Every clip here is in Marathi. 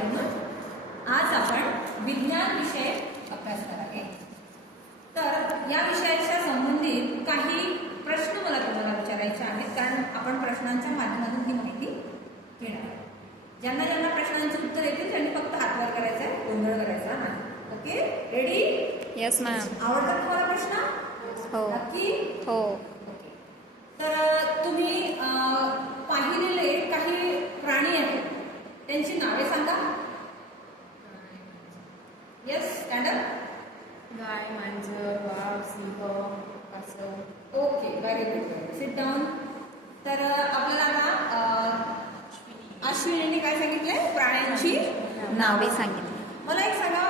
विद्यार्थ्यांनो, आज आपण विज्ञान विषय अभ्यासणार आहे. तर या विषयाच्या संबंधित काही प्रश्न मला तुम्हाला विचारायचे आहेत, कारण आपण प्रश्नांच्या माध्यमातून ही माहिती घेणार आहोत. ज्यांना ज्यांना प्रश्नांचे उत्तर येतील त्यांनी फक्त हात वर करायचा आहे, गोंधळ करायचा नाही. Okay, ready? Yes ma'am. आवडतात तुम्हाला प्रश्न? हो. नक्की? हो. तर तुम्ही पाहिलेले काही प्राणी आहेत, त्यांची नावे सांगा. Yes, stand up. गाय, मांजर, वाघ, सिंह, कासव. Okay, very good. Sit down. तर आपल्याला आता अश्विनीने काय सांगितलंय? प्राण्यांची नावे सांगितली. मला एक सांगा,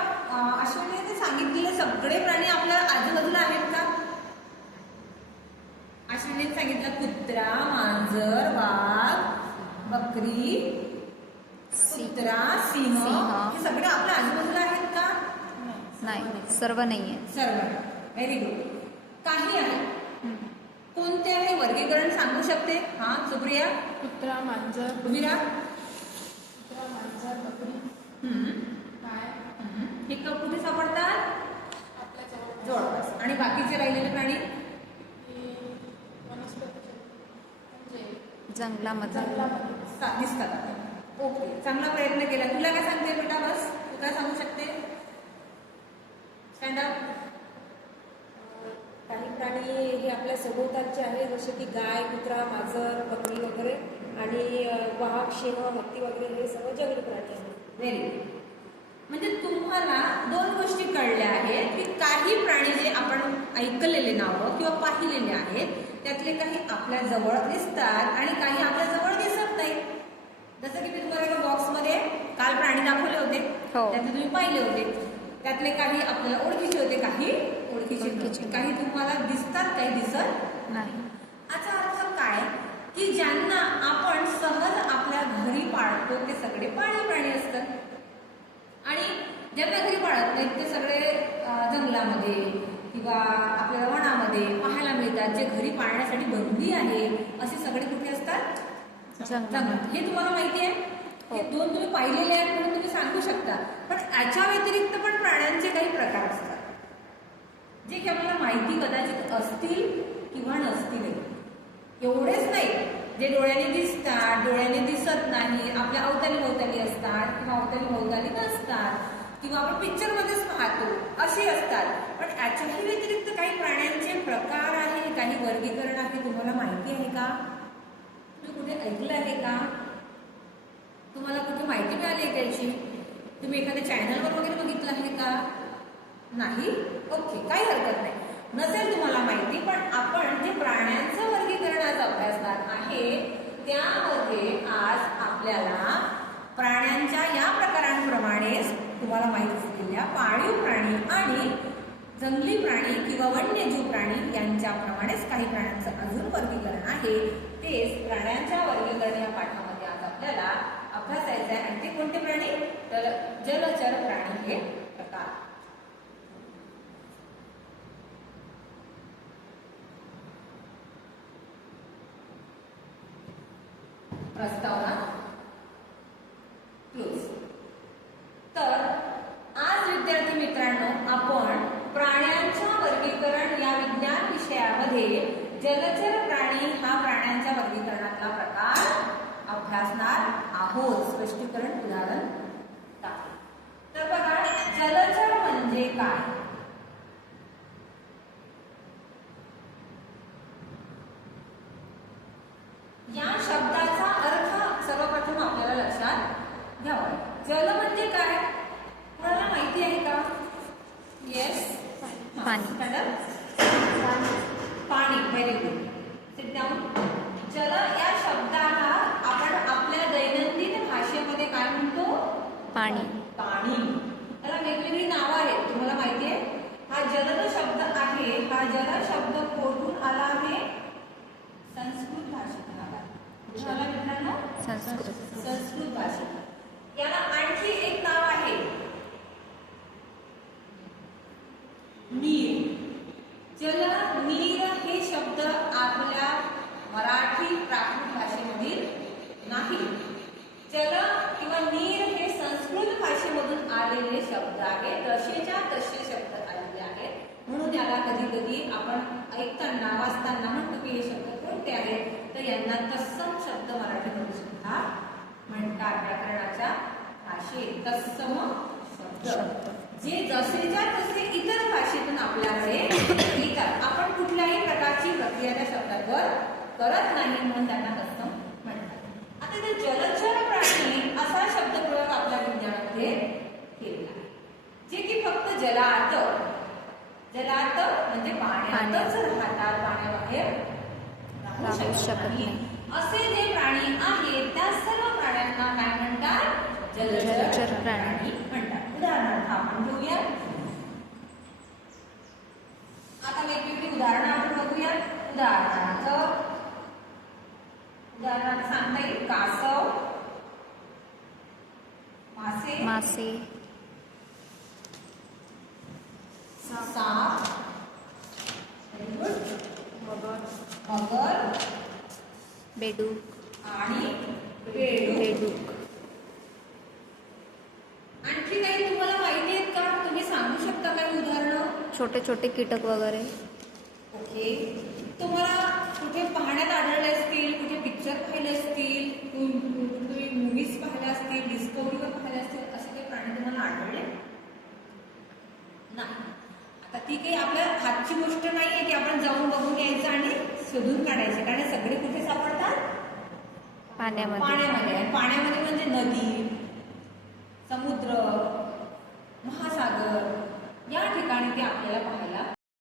अश्विनीने ते सांगितलेले सगळे प्राणी आपल्या आजूबाजूला आहेत का? अश्विनीने सांगितलं कुत्रा, मांजर, वाघ, बकरी, कुत्रा, सिंह, हे सगळे आपल्या आजूबाजूला आहेत का? नाही, सर्व नाहीये. सर्व. Very good. काही आहे. कोणते आहे वर्गीकरण सांगू शकते? हा, सुप्रिया. कुत्रा, मांजर, मीरा. कुत्रा, मांजर, बकरी, गाय. हे कुठे सापडतात? आपल्या जवळपास. आणि बाकीचे राहिलेले प्राणी वनस्पती म्हणजे जंगलामध्ये दिसतात. ओके, चांगला प्रयत्न केला. तुला काय सांगते बेटा? बस तू काय सांगू शकते? Stand up. काही प्राणी हे आपल्या सभोवतालचे आहे, जसे की गाय, कुत्रा, मांजर, बकरी वगैरे, आणि वाघ, सिंह, हत्ती वगैरे हे सर्व जंगली प्राणी आहेत. Very good. म्हणजे तुम्हाला दोन गोष्टी कळल्या आहेत की काही प्राणी जे आपण ऐकलेले नावं किंवा पाहिलेले आहेत त्यातले काही आपल्या जवळ दिसतात आणि काही आपल्या जवळ दिसत नाही. जसं की मी तुम्हाला एका बॉक्समध्ये काल प्राणी दाखवले होते, त्यातले तुम्ही पाहिले होते. त्यातले काही आपल्याला ओळखीचे होते, काही ओळखीचे नव्हते. काही तुम्हाला दिसतात, काही दिसत नाही. याचा अर्थ काय की ज्यांना आपण सहज आपल्या घरी पाळतो ते सगळे पाळीव प्राणी असतात, आणि ज्यांना घरी पाळत नाहीत ते सगळे जंगलामध्ये किंवा आपल्याला वनामध्ये पाहायला मिळतात. जे घरी पाळण्यासाठी बंदी आहे असे सगळे कुठे असतात? जंगलात. हे तुम्हाला माहिती आहे. हे दोन तुम्ही पाहिलेले आहेत म्हणून तुम्ही सांगू शकता. पण याच्या व्यतिरिक्त पण प्राण्यांचे काही प्रकार असतात जे की आपल्याला माहिती कदाचित असतील किंवा नसतील. एवढेच नाही, जे डोळ्याने दिसतात, डोळ्याने दिसत नाही, आपल्या अवताली भोवताली असतात किंवा अवताली भोवताली नसतात, किंवा आपण पिक्चरमध्येच पाहतो असे असतात. पण याच्याही व्यतिरिक्त काही प्राण्यांचे प्रकार आहे, काही वर्गीकरण आहे. तुम्हाला माहिती आहे का? तुम्ही कुठे ऐकलं आहे का? तुम्हाला कुठे माहिती मिळाली आहे त्याची? तुम्ही एखाद्या चॅनलवर वगैरे बघितलं आहे का? नाही? ओके, काही हरकत नाही. नसेल तुम्हाला माहिती, पण आपण जे प्राण्यांचं वर्गीकरण आज अभ्यासणार आहे त्यामध्ये आज आपल्याला प्राण्यांच्या या प्रकारांप्रमाणेच तुम्हाला माहिती असलेल्या पाळीव प्राणी आणि जंगली प्राणी किंवा वन्यजीव प्राणी यांच्याप्रमाणेच काही प्राण्यांचं अजून वर्गीकरण आहे. तेच प्राण्यांच्या वर्गीकरण या पाठामध्ये आज आपल्याला अभ्यासायचं आहे. आणि ते कोणते प्राणी? तर जलचर प्राणी हे प्रकार. प्रस्तावना क्लोज. तर आज विद्यार्थी मित्रांनो, आपण प्राण्यांच्या वर्गीकरण या विज्ञान विषयामध्ये जलचर प्राणी हा प्राण्यांच्या वर्गीकरणातला प्रकार अभ्यासणार आहोत. स्पष्टीकरण उदाहरण टाकले. तर बघा, जलचर म्हणजे काय? या शब्दाचा अर्थ सर्वप्रथम आपल्याला लक्षात घ्यावा. जल म्हणजे काय? कोणाला माहिती आहे का? येस, पाणी. पाणी. Very good. Sit down. जल या शब्दाला आपण आपल्या दैनंदिन भाषेमध्ये काय म्हणतो? पाणी. पाणी. त्याला वेगवेगळी नावं आहेत, तुम्हाला माहिती आहे. हा जल शब्द आहे, हा जल शब्द कोठून आला आहे? संस्कृत भाषेतून आला. कुठून आला मित्रांनो? संस्कृत भाषेत. याला आणखी एक नाव आहे, नीर. जल, नीर हे शब्द आपल्या मराठी प्राकृत भाषेमधील नाही. जल किंवा नीर हे संस्कृत शब्द आहे, जसेच्या तसे शब्द आलेले आहेत. म्हणून याला कधी कधी आपण ऐकताना वाचताना म्हणतो की हे शब्द कोणते आहेत, तर यांना तत्सम शब्द मराठीमध्ये सुद्धा म्हणतात. व्याकरणाच्या भाषेत तत्सम शब्द जे जसेच्या तसे इतर भाषेतून आपल्याकडे येतात. आपण कुठल्याही प्रकारची प्रक्रिया त्या शब्दावर करत नाही म्हणून त्यांना तत्सम म्हणतात. आता ते जलचर प्राणी असा शब्दप्रयोग आपल्या विज्ञानामध्ये केलेला आहे, जे की फक्त जलात म्हणजे पाण्यातच राहतात, पाण्याबाहेर राहू शकत नाही. असे जे प्राणी आहेत त्या सर्व प्राण्यांना काय म्हणतात? जलचर प्राणी म्हणतात. उदाहरणार्थ आपण घेऊया, आता वेगवेगळी उदाहरणं आपण बघूया. उदाहरणार्थ सांगता येईल कासव, मासे, साप, मगर, बेडूक, आणि बेडूक. बेडूक, आणखी काही तुम्हाला माहिती आहेत का? तुम्ही सांगू शकता काही उदाहरणं? छोटे छोटे कीटक वगैरे. ओके, तुम्हाला कुठे पाहण्यात आढळले असतील, कुठे पिक्चर पाहिले असतील, तुम्ही मूवीज पाहिल्या असतील, डिस्कवरीवर पाहिल्या असतील, असे काही प्राणी तुम्हाला आढळले नाही. आता ती काही आपल्या हातची गोष्ट नाही आहे की आपण जाऊन बघून यायचं आणि शोधून काढायचे, कारण हे सगळे कुठे सापडतात? पाण्यामध्ये. पाण्यामध्ये म्हणजे नदी, समुद्र, महासागर या ठिकाणी ते आपल्याला पाहायला